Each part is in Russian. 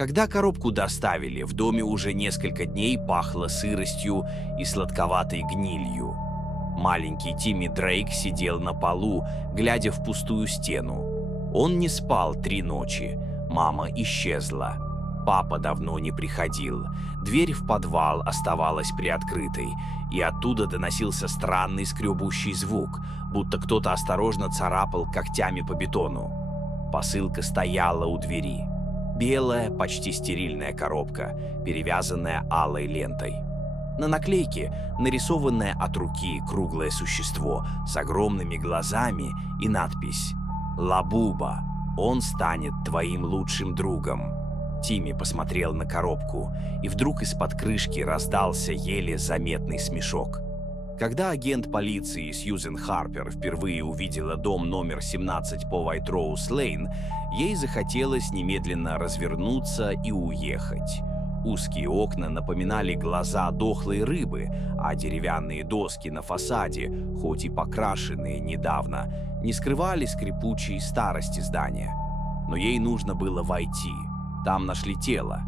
Когда коробку доставили, в доме уже несколько дней пахло сыростью и сладковатой гнилью. Маленький Тимми Дрейк сидел на полу, глядя в пустую стену. Он не спал 3 ночи. Мама исчезла. Папа давно не приходил. Дверь в подвал оставалась приоткрытой, и оттуда доносился странный скребущий звук, будто кто-то осторожно царапал когтями по бетону. Посылка стояла у двери. Белая, почти стерильная коробка, перевязанная алой лентой. На наклейке нарисованное от руки круглое существо с огромными глазами и надпись «Лабуба, он станет твоим лучшим другом». Тимми посмотрел на коробку, и вдруг из-под крышки раздался еле заметный смешок. Когда агент полиции Сьюзен Харпер впервые увидела дом номер 17 по Уайт-Роуз-Лейн, ей захотелось немедленно развернуться и уехать. Узкие окна напоминали глаза дохлой рыбы, а деревянные доски на фасаде, хоть и покрашенные недавно, не скрывали скрипучей старости здания. Но ей нужно было войти. Там нашли тело.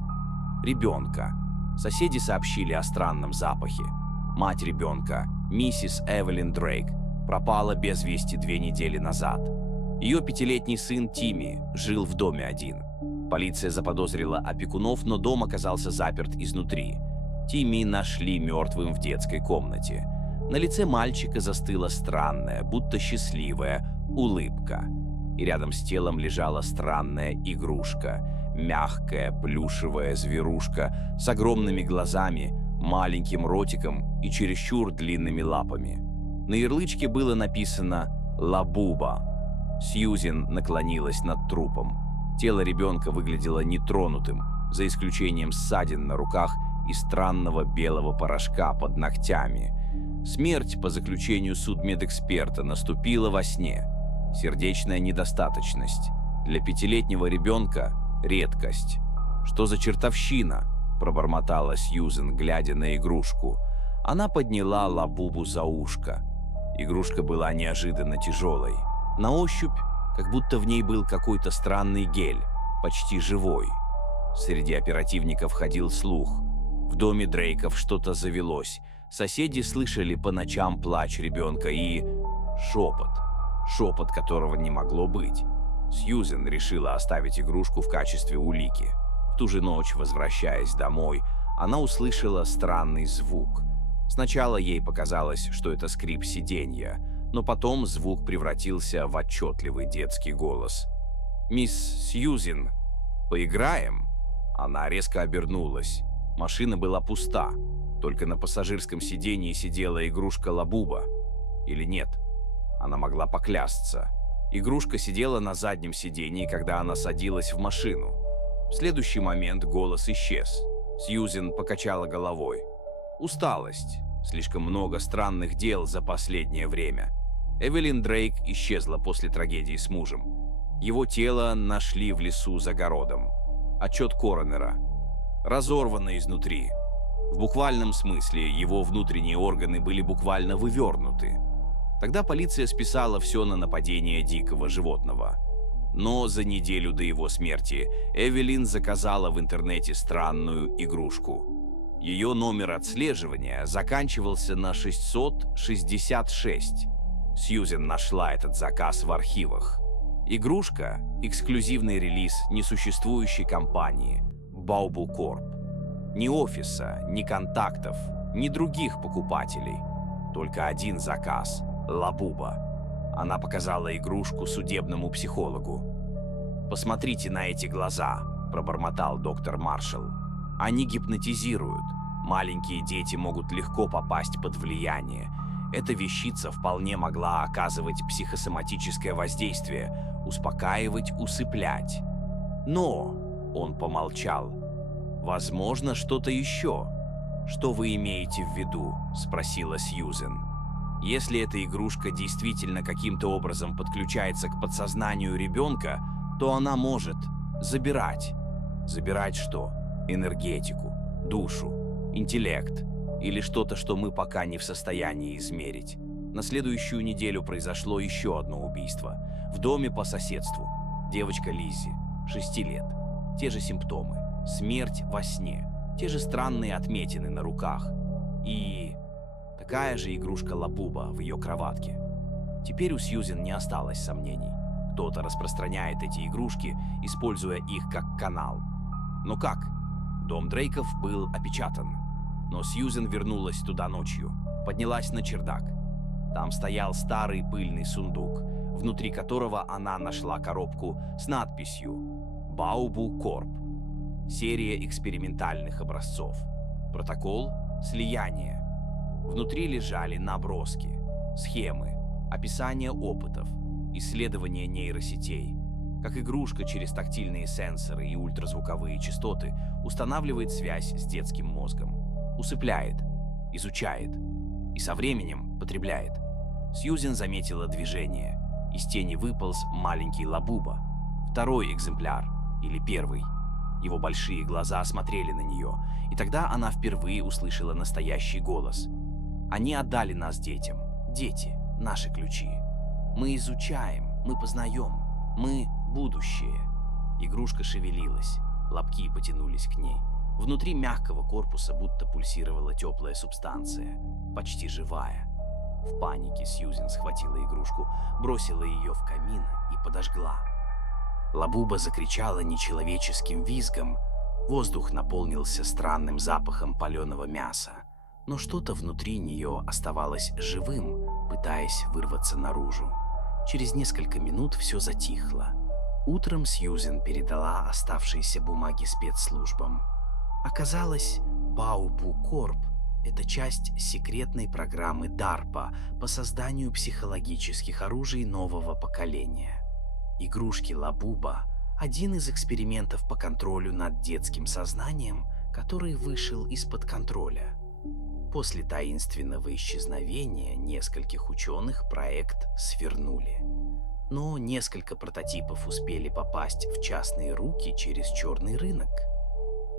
Ребенка. Соседи сообщили о странном запахе. Мать ребенка, миссис Эвелин Дрейк, пропала без вести 2 недели назад. Ее 5-летний сын Тимми жил в доме один. Полиция заподозрила опекунов, но дом оказался заперт изнутри. Тимми нашли мертвым в детской комнате. На лице мальчика застыла странная, будто счастливая, улыбка. И рядом с телом лежала странная игрушка. Мягкая, плюшевая зверушка с огромными глазами, маленьким ротиком и чересчур длинными лапами. На ярлычке было написано «Лабуба». Сьюзен наклонилась над трупом. Тело ребенка выглядело нетронутым, за исключением ссадин на руках и странного белого порошка под ногтями. Смерть, по заключению судмедэксперта, наступила во сне. Сердечная недостаточность. Для 5-летнего ребенка – редкость. «Что за чертовщина?» – пробормотала Сьюзен, глядя на игрушку. Она подняла Лабубу за ушко. Игрушка была неожиданно тяжелой. На ощупь, как будто в ней был какой-то странный гель, почти живой. Среди оперативников ходил слух. В доме Дрейков что-то завелось. Соседи слышали по ночам плач ребенка и шепот. Шепот, которого не могло быть. Сьюзен решила оставить игрушку в качестве улики. В ту же ночь, возвращаясь домой, она услышала странный звук. Сначала ей показалось, что это скрип сиденья, но потом звук превратился в отчетливый детский голос. «Мисс Сьюзен, поиграем?» Она резко обернулась. Машина была пуста. Только на пассажирском сиденье сидела игрушка Лабуба. Или нет? Она могла поклясться. Игрушка сидела на заднем сиденье, когда она садилась в машину. В следующий момент голос исчез. Сьюзен покачала головой. Усталость. Слишком много странных дел за последнее время. Эвелин Дрейк исчезла после трагедии с мужем. Его тело нашли в лесу за городом. Отчет коронера. Разорвано изнутри. В буквальном смысле его внутренние органы были буквально вывернуты. Тогда полиция списала все на нападение дикого животного. Но за неделю до его смерти Эвелин заказала в интернете странную игрушку. Ее номер отслеживания заканчивался на 666. Сьюзен нашла этот заказ в архивах. Игрушка – эксклюзивный релиз несуществующей компании Baobu Corp. Ни офиса, ни контактов, ни других покупателей. Только один заказ – Лабуба. Она показала игрушку судебному психологу. «Посмотрите на эти глаза», – пробормотал доктор Маршалл. «Они гипнотизируют. Маленькие дети могут легко попасть под влияние. Эта вещица вполне могла оказывать психосоматическое воздействие, успокаивать, усыплять. Но, он помолчал, возможно, что-то еще. Что вы имеете в виду? Спросила Сьюзен. Если эта игрушка действительно каким-то образом подключается к подсознанию ребенка, то она может забирать. Забирать что? Энергетику, душу, интеллект. Или что-то, что мы пока не в состоянии измерить. На следующую неделю произошло еще одно убийство. В доме по соседству. Девочка Лиззи, 6 лет. Те же симптомы. Смерть во сне, те же странные отметины на руках и такая же игрушка Лабуба в ее кроватке. Теперь у Сьюзен не осталось сомнений. Кто-то распространяет эти игрушки, используя их как канал. Но как? Дом Дрейков был опечатан. Но Сьюзен вернулась туда ночью, поднялась на чердак. Там стоял старый пыльный сундук, внутри которого она нашла коробку с надписью «Баобу Корп». Серия экспериментальных образцов. Протокол слияния. Внутри лежали наброски, схемы, описание опытов, исследования нейросетей. Как игрушка через тактильные сенсоры и ультразвуковые частоты устанавливает связь с детским мозгом. Усыпляет, изучает и со временем потребляет. Сьюзен заметила движение. Из тени выполз маленький Лабуба. Второй экземпляр, или первый. Его большие глаза смотрели на нее, и тогда она впервые услышала настоящий голос. «Они отдали нас детям. Дети — наши ключи. Мы изучаем, мы познаем, мы — будущее». Игрушка шевелилась, лапки потянулись к ней. Внутри мягкого корпуса будто пульсировала теплая субстанция, почти живая. В панике Сьюзен схватила игрушку, бросила ее в камин и подожгла. Лабуба закричала нечеловеческим визгом. Воздух наполнился странным запахом паленого мяса. Но что-то внутри нее оставалось живым, пытаясь вырваться наружу. Через несколько минут все затихло. Утром Сьюзен передала оставшиеся бумаги спецслужбам. Оказалось, Баобу Корп — это часть секретной программы DARPA по созданию психологических оружий нового поколения. Игрушки Лабуба — один из экспериментов по контролю над детским сознанием, который вышел из-под контроля. После таинственного исчезновения нескольких ученых проект свернули. Но несколько прототипов успели попасть в частные руки через черный рынок.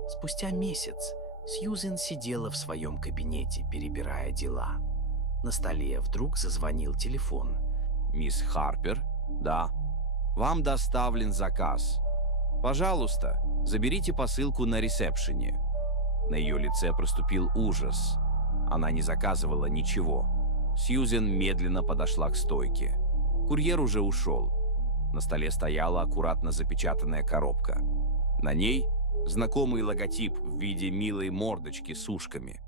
Спустя месяц Сьюзен сидела в своем кабинете, перебирая дела. На столе вдруг зазвонил телефон. «Мисс Харпер?» «Да». «Вам доставлен заказ. Пожалуйста, заберите посылку на ресепшене». На ее лице проступил ужас. Она не заказывала ничего. Сьюзен медленно подошла к стойке. Курьер уже ушел. На столе стояла аккуратно запечатанная коробка. На ней знакомый логотип в виде милой мордочки с ушками.